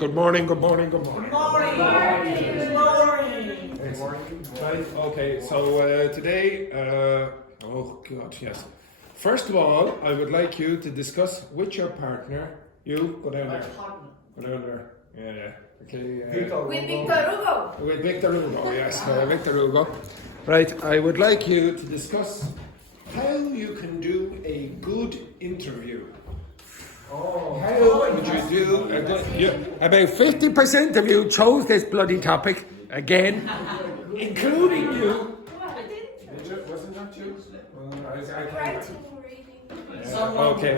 Good morning, good morning, good morning. Good morning. Good morning. Good morning. Right, okay, so today, oh God, yes. First of all, I would like you to discuss with your partner, you, go down there. Go down there. Yeah. Okay. With Victor Hugo. With Victor Hugo, yes, Victor Hugo. Right, I would like you to discuss how you can do a good interview. How would you do a good... about 50% of you chose this bloody topic, again, including you. Wasn't that you? I can't... Okay,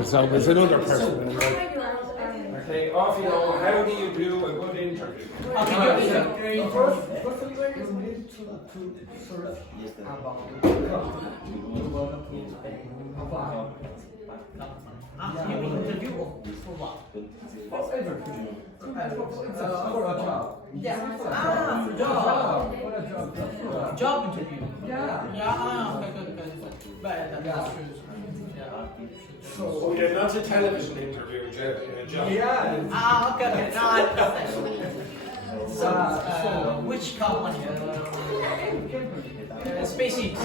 so it's another person. Okay, off you go. How do you do a good interview? First, you need to search about you interview for what? For a job. Yeah. For a job. Job interview. Yeah. Okay. But that's true. So you're not a television interview, John? Yeah. Okay. Now I understand. So, which company? SpaceX.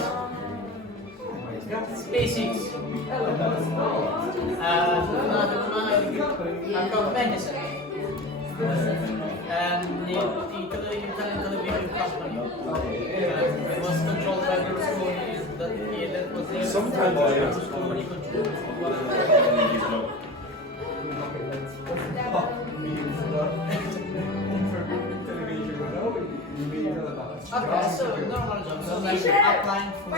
I've got medicine. And the Italian television company was controlled by Berlusconi. That was the Sometimes I am. Berlusconi controlled. Okay, so normal job. So like applying for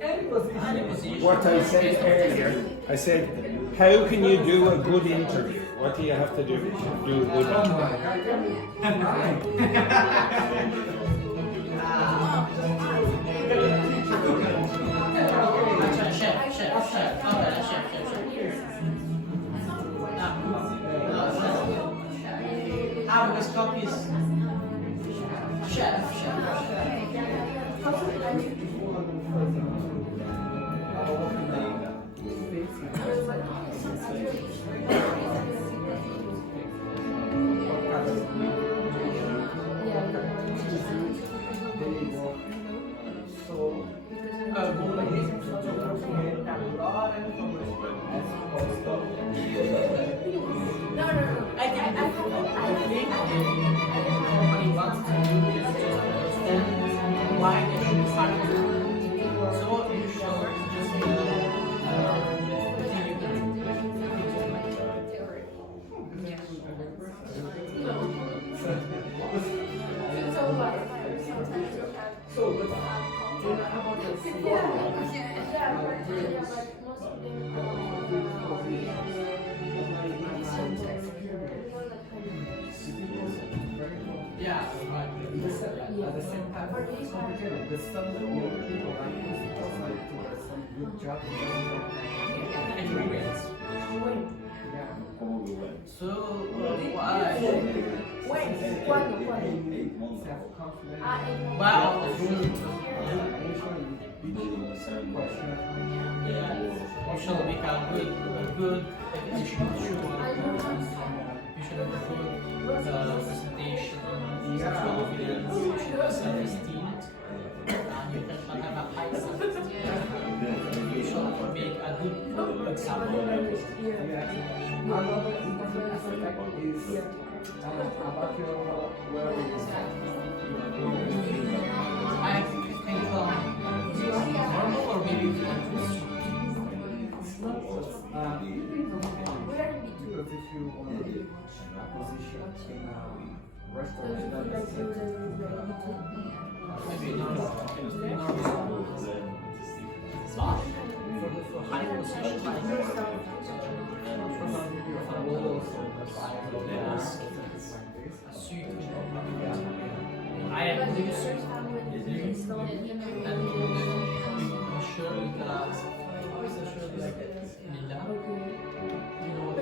any position. What I said earlier, I said, how can you do a good interview? What do you have to do to do a good How because copies chef. Why they should find so you should yeah, right. At the same time, it's complicated. There's some old people like this just like to get some good job. Experience. Yeah. So why? ¿Cuándo? Self-confidence. Wow. Yeah. You should become good. You should have a good presentation. You should have self-esteem. And you can have a high self-esteem. You should make a good example. Another important aspect is about your well-being. I think normal or maybe It's not just because if you want a position in a restaurant that is maybe normal. For high position, I am loose and sure that you know what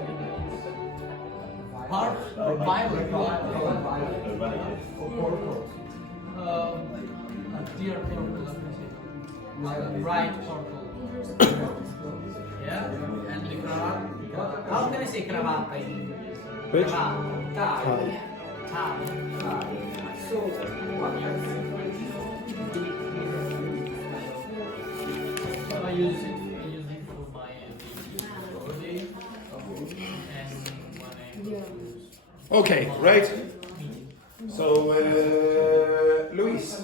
clear purple, bright purple. Yeah, and the cravat. How can I say cravat? Which? Time. So, what I use it for my recording and when I use Okay, right. So, Luis,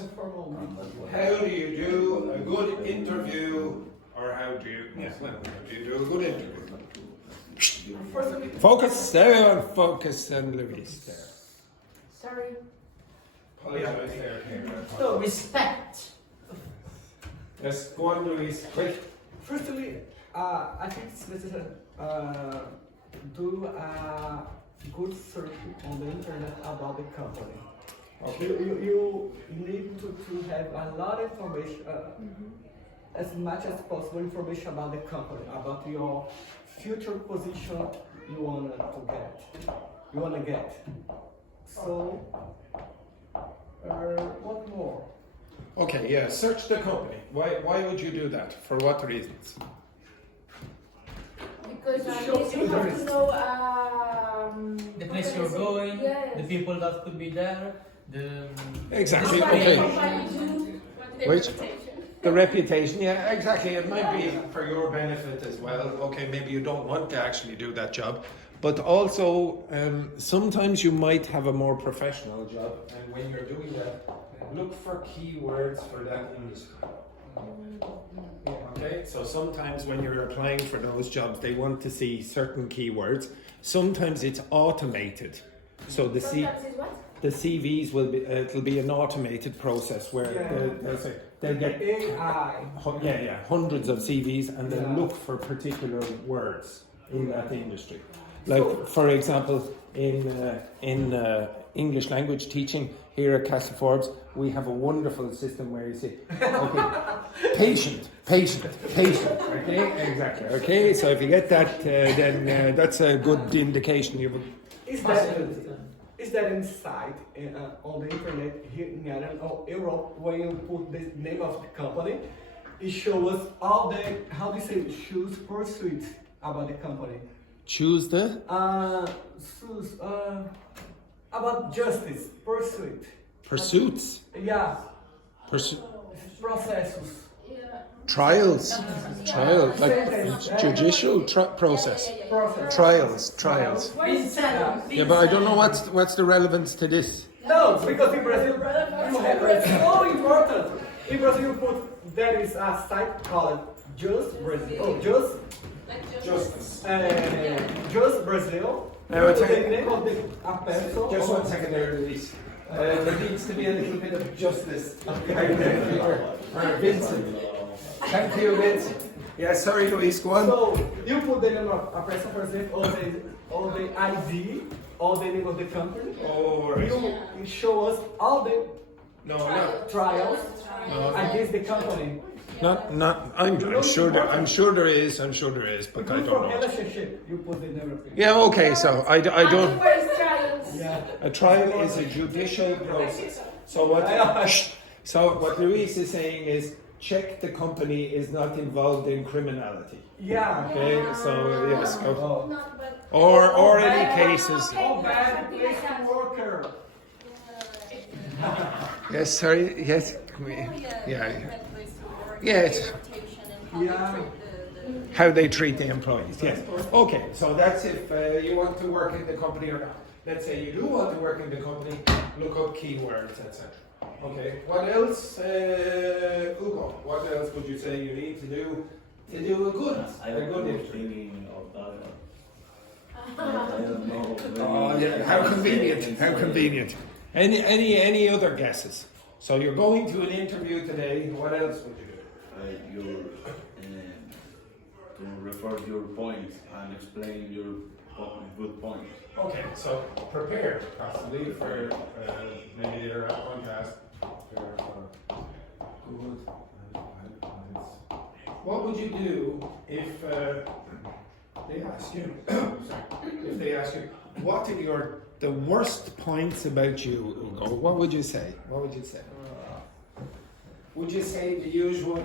how do you do a good interview, or how do you do a good interview? Focus there, focus on Luis there. Sorry. Apologize there, Karen. so respect. Yes, go on, Luis, quick. Firstly, I think it's better do a good search on the internet about the company. Okay. You need to have a lot of information, as much as possible information about the company, about your future position you wanna get. So, what more? Okay, yeah, search the company. Why would you do that? For what reasons? Because Show you have interest. to know The place you're going, yes. the people that could be there, the Exactly, the okay. situation. Which? The reputation, yeah, exactly. It might be for your benefit as well. Okay, maybe you don't want to actually do that job, but also sometimes you might have a more professional job, and when you're doing that, look for keywords for that industry. Okay, so sometimes when you're applying for those jobs, they want to see certain keywords. Sometimes it's automated, so Sometimes it's what? the CVs will be it'll be an automated process where they'll get AI. hundreds of CVs and they'll Yeah. look for particular words in that industry. Like for example, in English language teaching here at Castle Forbes, we have a wonderful system where you say, okay, patient. Okay, exactly. Okay, so if you get that, then that's a good indication. Is that inside on the internet here in Ireland or Europe, when you put the name of the company, it shows us all the, how do you say, choose pursuit about the company. Choose the About justice, pursuit. pursuits. Yeah, Pursu- processos. trials, like judicial process. Process. Trials. Vincent, Yeah, but I don't know what's the relevance to this. No, because in Brazil, you have, it's so important. In Brazil, you put, there is a site called Just Brazil. Justice. Just Brazil. Now, You put the name of a person. Just 1 second there, Luis. There needs to be a little bit of justice for Vincent. Thank you, Vincent. Yeah, sorry, Luis, go on. So you put the name of a person, for example, or the ID, or the name of the company. Oh, right. You show us all the No. trials against the company. I'm sure there is, but I Good don't for know. relationship, you put the name of it. Yeah, okay, so I don't. First trials. Yeah. A trial is a judicial process. So what Luis is saying is, check the company is not involved in criminality. Yeah. Okay, so yes, go. Oh. Not bad. Or any cases. Oh, bad place to worker. Yes, sorry. Yes. Yes. Yeah. How they treat the employees. Yes. Okay. So that's if you want to work in the company or not. Let's say you do want to work in the company. Look up keywords, etc. Okay. What else, Ugo? What else would you say you need to do a good interview? Thinking of that. I don't know. Oh, yeah. How convenient. How convenient. Any other guesses? So you're going to an interview today. What else would you do? To refer your points and explain your good points. Okay, so prepare possibly for maybe their podcast. What would you do if they ask you? If they ask you, what are the worst points about you, Ugo? What would you say? What would you say? Would you say the usual?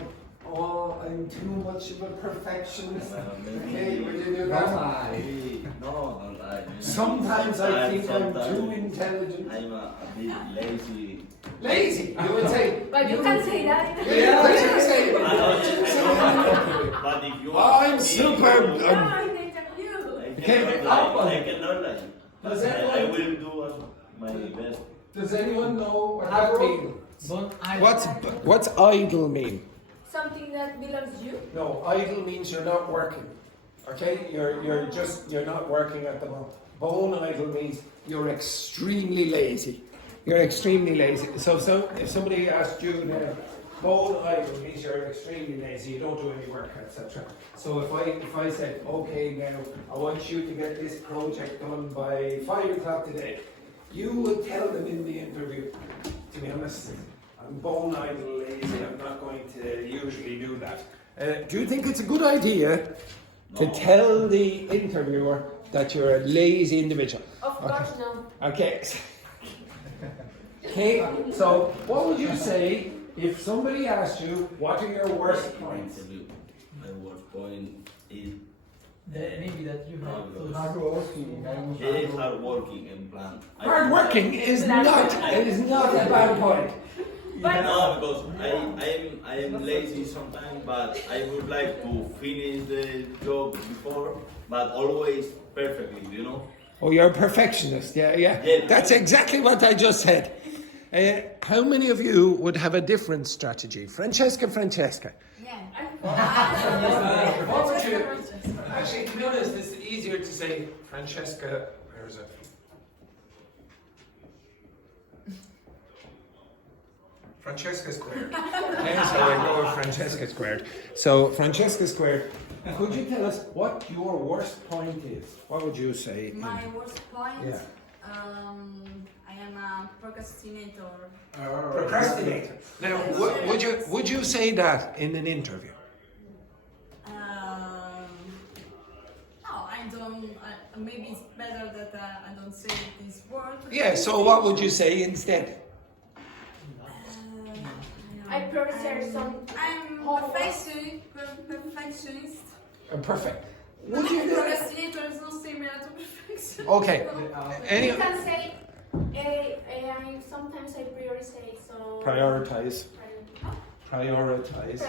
Oh, I'm too much of a perfectionist. Okay, would you do that? No, Sometimes I think I'm too sometimes intelligent. I'm a bit lazy. Lazy, you would say. But you can say that. Yeah, what you say? But if you I'm super. Yeah, in the interview. I Okay, cannot lie. I cannot lie. Does I anyone, will do my best. does anyone know what that means? Don't I What's idle mean? Something that belongs to you. No, idle means you're not working. Okay, you're not working at the moment. Bone idle means you're extremely lazy. You're extremely lazy. So if somebody asked you now, bone idle means you're extremely lazy. You don't do any work, etc. So if I said, okay, now I want you to get this project done by 5 o'clock today, you would tell them in the interview, to be honest, I'm bone idle lazy. I'm not going to usually do that. Do you think it's a good idea to tell the interviewer that you're a lazy individual? Of course, no. Okay. Okay, so what would you say if somebody asked you, what are your worst points? My worst point is maybe that you have to Hardworking. it is hard working and plan. Hard working is not a bad point. No, because I am lazy sometimes, but I would like to finish the job before, but always perfectly, you know. Oh, you're a perfectionist, yeah. That's exactly what I just said. How many of you would have a different strategy? Francesca. Yeah. What would you... Actually, to be honest, it's easier to say Francesca, where is it? Francesca squared. Okay, so I go with Francesca squared. So Francesca squared, could you tell us what your worst point is? What would you say? My worst point? Yeah. I am a procrastinator. Procrastinator. Now, would you say that in an interview? No, I don't. Maybe it's better that I don't say this word. Yeah, so what would you say instead? I prefer some. I'm perfectionist. Perfect. Would you do that? Procrastinator is not similar to perfection. Okay. You can say, sometimes I prioritize, so. Prioritize. Prioritize,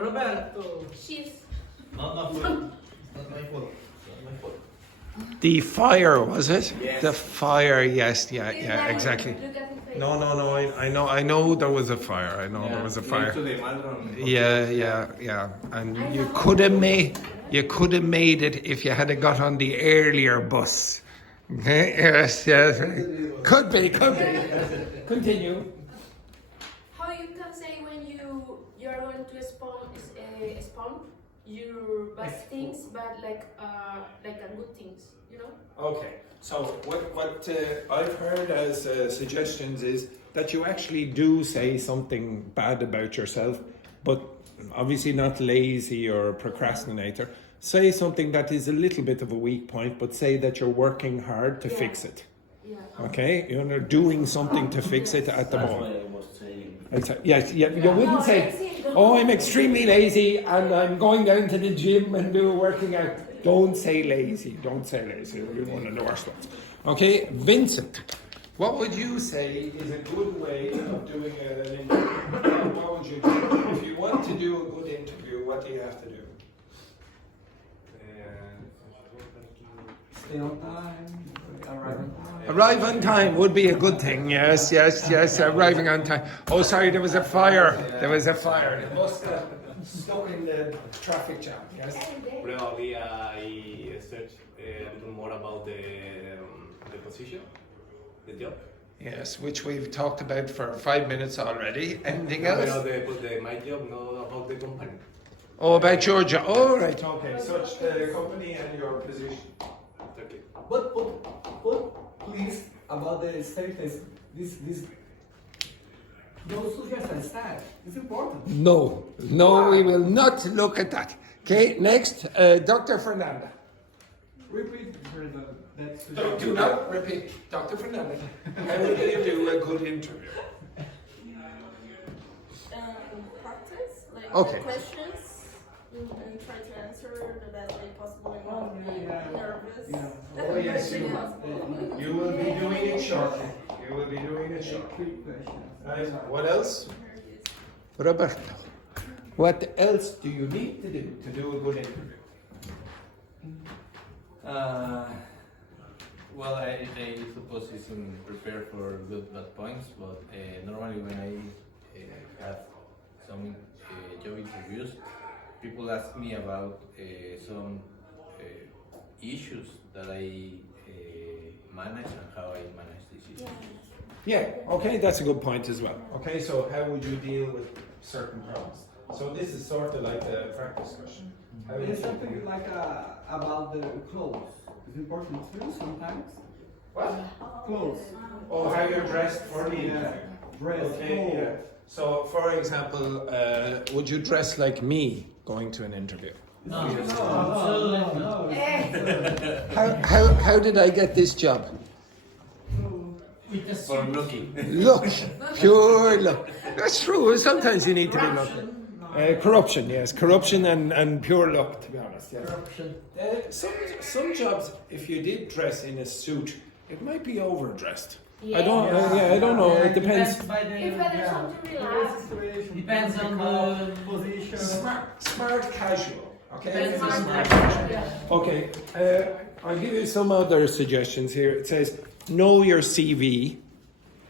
Roberto. shifts. Not my fault. Not my fault. The fire, was it? Yes. The fire, yes, yeah, Look at exactly. his face. No, I know there was a fire. I know there was a fire. Yeah. And you could have made it if you had got on the earlier bus. Okay, yes. Could be. Continue. How you can say when you are going to spawn your bad things, but like a good things, you know? Okay, so what I've heard as suggestions is that you actually do say something bad about yourself, but obviously not lazy or procrastinator. Say something that is a little bit of a weak point, but say that you're working hard to fix it. Yeah. Okay, you're doing something to fix it at the That's moment. what I was saying. You wouldn't say, oh, I'm extremely lazy and I'm going down to the gym and working out. Don't say lazy. You'll be one of the worst ones. Okay, Vincent, what would you say is a good way of doing an interview? What would you do? If you want to do a good interview, what do you have to do? Stay on time. Arrive on time. Arrive on time would be a good thing. Yes. Arriving on time. Oh, sorry, there was a fire. They must have stuck in the traffic jam. Yes. Probably I search a little more about the position, the job. Yes, which we've talked about for 5 minutes already. Anything No, else? my job, not about the company. Oh, about Georgia. Oh, right. Okay. Such the company and your position. Okay. But please, about the status, this those suggestions staff. It's important. No, we will not look at that. Okay, next, Dr. Fernanda. Repeat that Do not repeat. Dr. Fernanda, how do you do a good interview? Practice, like Okay. questions, and try to answer the best way possible. Yes, you will be doing it shortly. You will be doing it shortly. Right. What else? Roberto, what else do you need to do a good interview? Well, I suppose it's prepare for good bad points, but normally when I have some job interviews, people ask me about some issues that I manage and how I manage these issues. Yeah, okay, that's a good point as well. Okay, so how would you deal with certain problems? So this is sort of like a practice question. How would you There's something like about the clothes. It's important too sometimes. What? Clothes. Oh, how you're dressed for the Yeah. interview. Dress. Okay, clothes. yeah. So, for example, would you dress like me going to an interview? No, absolutely No. How did I get this job? with the For suit. looking. Luck, pure luck. That's true. Sometimes you need to be lucky. Corruption, yes, corruption and pure luck. To be honest, yes. Corruption. Some jobs, if you did dress in a suit, it might be overdressed. Yeah. I don't. I don't know. It depends. By the, If there's something relaxed. Depends on the position. Smart casual. Okay. Smart Smart casual, yeah. Okay. I'll give you some other suggestions here. It says know your CV.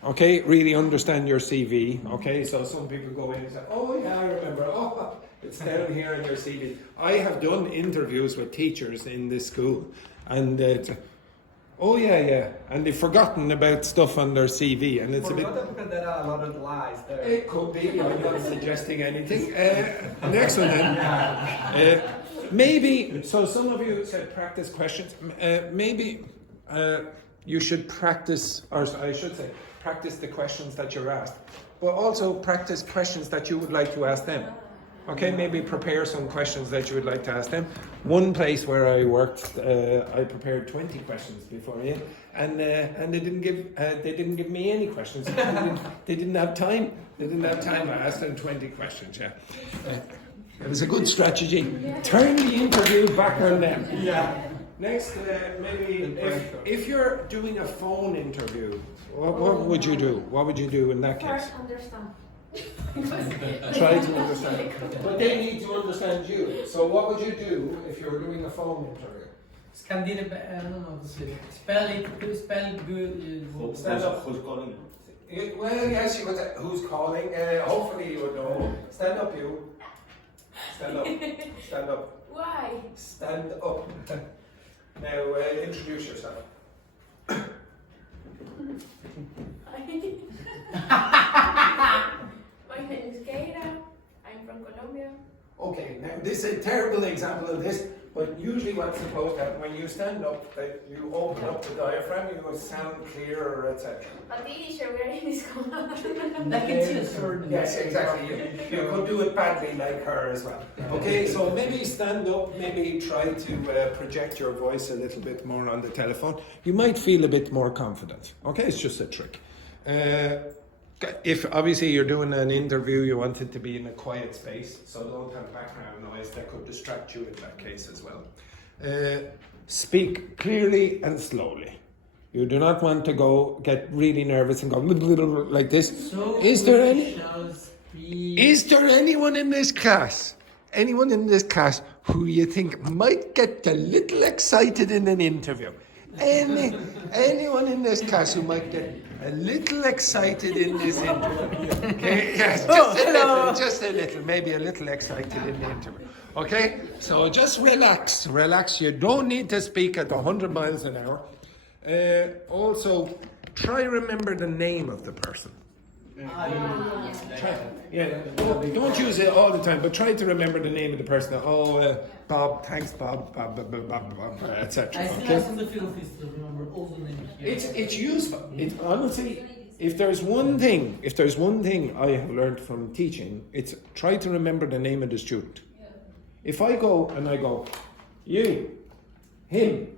Okay, really understand your CV. Okay, so some people go in and say, "Oh yeah, I remember. Oh, it's down here in your CV." I have done interviews with teachers in this school, and oh yeah, and they've forgotten about stuff on their CV, and it's a bit. Because there are a lot of lies there. It could be. I'm not suggesting anything. Next one then. Maybe. So some of you said practice questions. Maybe you should practice, or I should say, practice the questions that you're asked, but also practice questions that you would like to ask them. Okay, maybe prepare some questions that you would like to ask them. One place where I worked, I prepared 20 questions beforehand, and they didn't give me any questions. They didn't have time. They didn't have time. I asked them 20 questions. Yeah, it was a good strategy. Turn the interview back on them. Yeah. Next, maybe if you're doing a phone interview, what would you do? What would you do in that case? First, understand. Try to understand. But they need to understand you. So what would you do if you were doing a phone interview? Scandinavian, I don't know how to say it. Spell it good. Stand up. Who's calling? Well, yes, you would say, who's calling? Hopefully you would know. Stand up, you. Stand up. Stand up. Why? Stand up. Now, introduce yourself. My name is Keira. I'm from Colombia. Okay, now this is a terrible example of this, but usually what's supposed to happen when you stand up, you open up the diaphragm, you will sound clearer, etc. But teacher, we're in this Like it's a Yes, exactly. You could do it badly like her as well. Okay, so maybe stand up, maybe try to project your voice a little bit more on the telephone. You might feel a bit more confident. Okay, it's just a trick. If obviously you're doing an interview, you want it to be in a quiet space, so don't have background noise that could distract you in that case as well. Speak clearly and slowly. You do not want to get really nervous and go like this. So Is there anyone in this class? Anyone in this class who you think might get a little excited in an interview? Anyone in this class who might get a little excited in this interview? Okay, yes, just a little, maybe a little excited in the interview. Okay, so just relax. You don't need to speak at 100 miles an hour. Also, try remember the name of the person. Don't use it all the time, but try to remember the name of the person. Bob, thanks, Bob, etc. I still have some difficulties to remember all the names here. It's useful. It honestly, if there's one thing I have learned from teaching, it's try to remember the name of the student. If I go, you, him,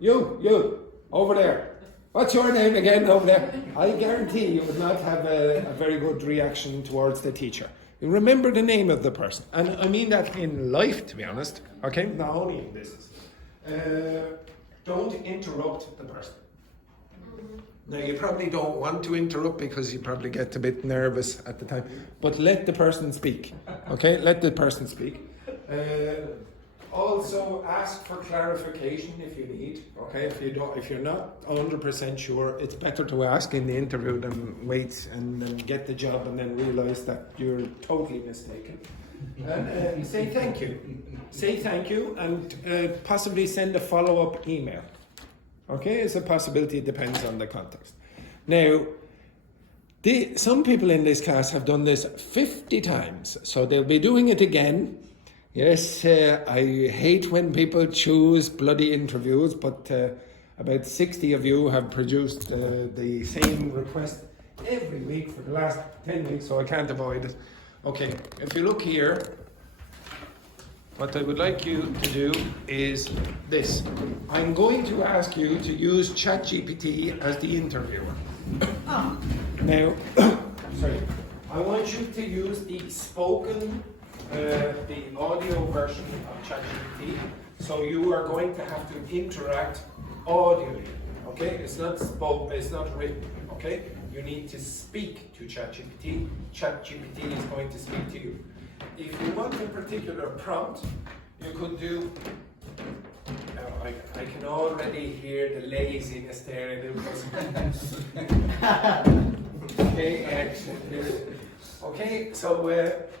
you, over there. What's your name again over there? I guarantee you would not have a very good reaction towards the teacher. You remember the name of the person. And I mean that in life, to be honest. Okay? Not only in business. don't interrupt the person. Now, you probably don't want to interrupt because you probably get a bit nervous at the time, but let the person speak, okay? Let the person speak. Also, ask for clarification if you need, okay? If you're not 100% sure, it's better to ask in the interview than wait and then get the job and then realize that you're totally mistaken. And say thank you. Say thank you and possibly send a follow-up email. Okay, it's a possibility, it depends on the context. Now, some people in this class have done this 50 times, so they'll be doing it again. Yes, I hate when people choose bloody interviews, but about 60 of you have produced the same request every week for the last 10 weeks, so I can't avoid it. Okay, if you look here, what I would like you to do is this. I'm going to ask you to use ChatGPT as the interviewer. Now, sorry, I want you to use the spoken, the audio version of ChatGPT. So you are going to have to interact audibly. Okay, it's not spoken, it's not written. Okay, you need to speak to ChatGPT. ChatGPT is going to speak to you. If you want a particular prompt, you could do. I can already hear the laziness there in it. Okay, so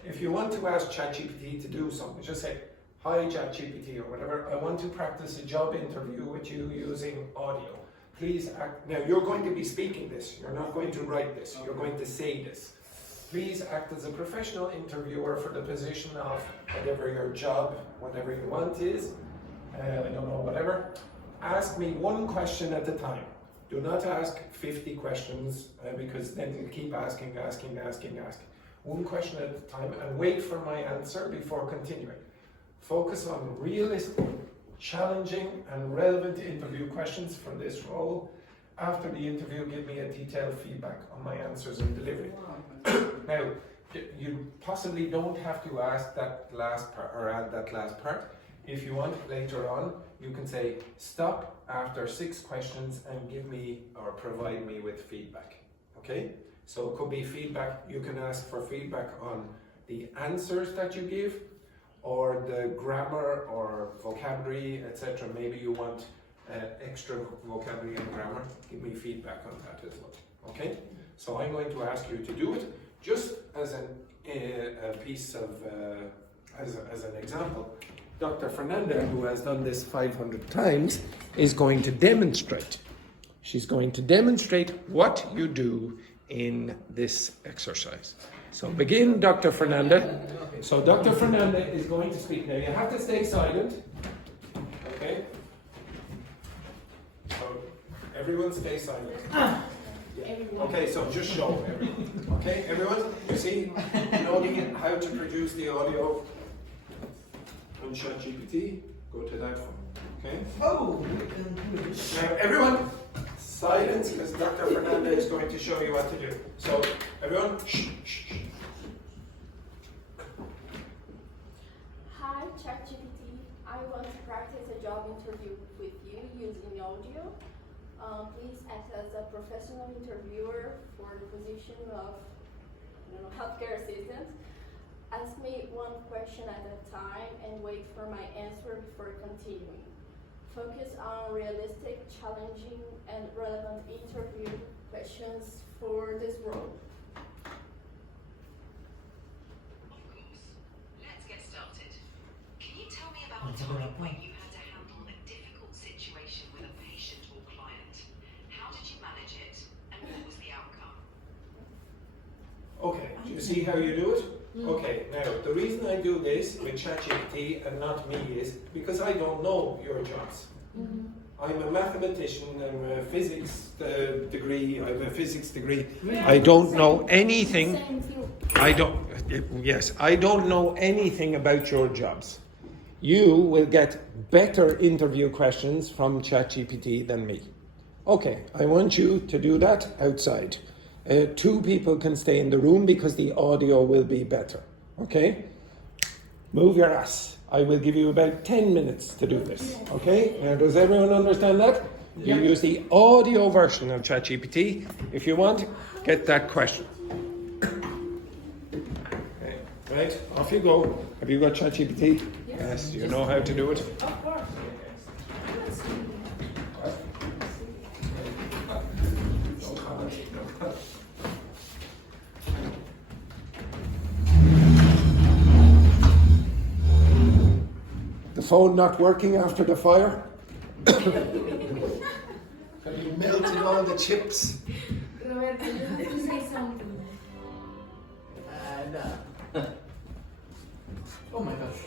if you want to ask ChatGPT to do something, just say, "Hi ChatGPT," or whatever. I want to practice a job interview with you using audio. Please act. Now you're going to be speaking this. You're not going to write this. You're going to say this. Please act as a professional interviewer for the position of whatever your job, whatever you want is. I don't know, whatever. Ask me one question at a time. Do not ask 50 questions because then you'll keep asking. One question at a time and wait for my answer before continuing. Focus on realistic, challenging and relevant interview questions for this role. After the interview, give me a detailed feedback on my answers and delivery. Now, you possibly don't have to ask that last part or add that last part. If you want later on, you can say stop after 6 questions and give me or provide me with feedback. Okay? So it could be feedback. You can ask for feedback on the answers that you give, or the grammar or vocabulary, etc. Maybe you want extra vocabulary and grammar. Give me feedback on that as well. Okay? So I'm going to ask you to do it just as a piece of, as an example. Dr. Fernanda, who has done this 500 times, is going to demonstrate. She's going to demonstrate what you do in this exercise. So begin, Dr. Fernanda. So Dr. Fernanda is going to speak. Now you have to stay silent. Okay? So everyone stay silent. Okay, so just show everyone. Okay, everyone, you see, how to produce the audio on ChatGPT, go to that one. Okay? Oh, we can do it. Now, everyone, silence, because Dr. Fernanda is going to show you what to do. So, everyone, shh, shh, shh. Hi, ChatGPT. I want to practice a job interview with you using audio. Please act as a professional interviewer for the position of healthcare assistant. Ask me one question at a time and wait for my answer before continuing. Focus on realistic, challenging, and relevant interview questions for this role. Of course. Let's get started. Can you tell me about a time when you had to handle a difficult situation with a patient or client? How did you manage it, and what was the outcome? Okay, do you see how you do it? Okay, now the reason I do this with ChatGPT and not me is because I don't know your jobs. I'm a mathematician, I'm a physics degree, I have a physics degree. I don't know anything. I don't know anything about your jobs. You will get better interview questions from ChatGPT than me. Okay, I want you to do that outside. 2 people can stay in the room because the audio will be better. Okay? Move your ass. I will give you about 10 minutes to do this. Okay? Now, does everyone understand that? You use the audio version of ChatGPT. If you want, get that question. Okay. Right, off you go. Have you got ChatGPT? Yes, you know how to do it? Of course. The phone not working after the fire? Have you melted all the chips? Roberto, you have to say something. No. Oh my gosh.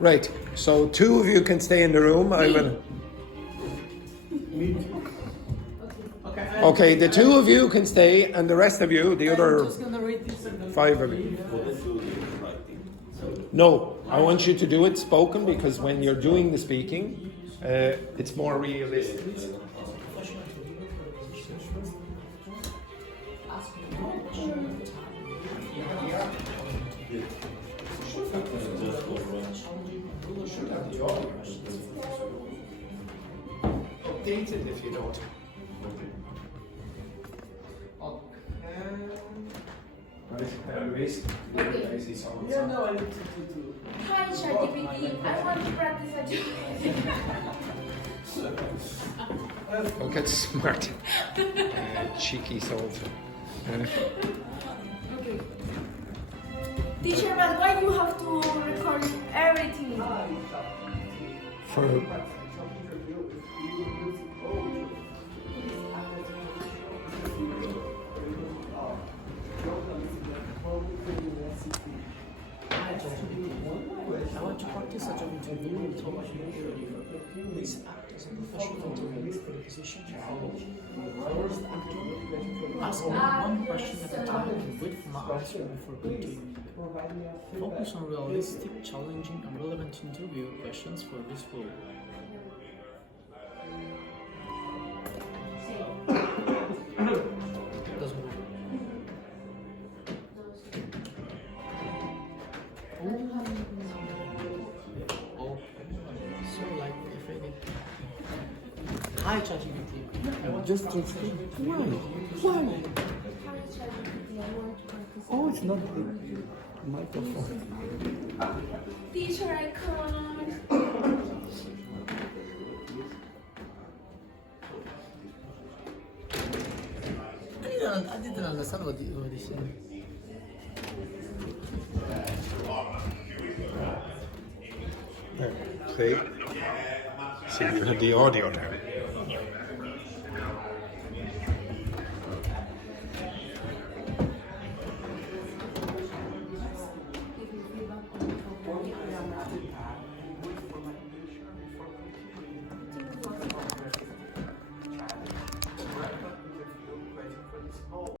Right, so 2 of you can stay in the room. I will. Okay, the 2 of you can stay, and the rest of you, the other I'm just gonna read this and 5 of you. No, I want you to do it spoken because when you're doing the speaking, it's more realistic. Update it if you don't. Yeah, no, I need to. Hi, ChatGPT. I want to practice a Look at smart. Cheeky soul. Okay. Teacher, but why you have to record everything? For I want to practice a job interview with how much you please act as a professional interviewist for the position. First, ask only one question at a time and wait for my answer before continuing. Focus on realistic, challenging, and relevant interview questions for this role. Doesn't work. Oh, so like if I did. Hi, ChatGPT. I want Just translate. Why? Why? Oh, it's not the microphone. Teacher, I can't. I didn't understand what he said. see, you have the audio now.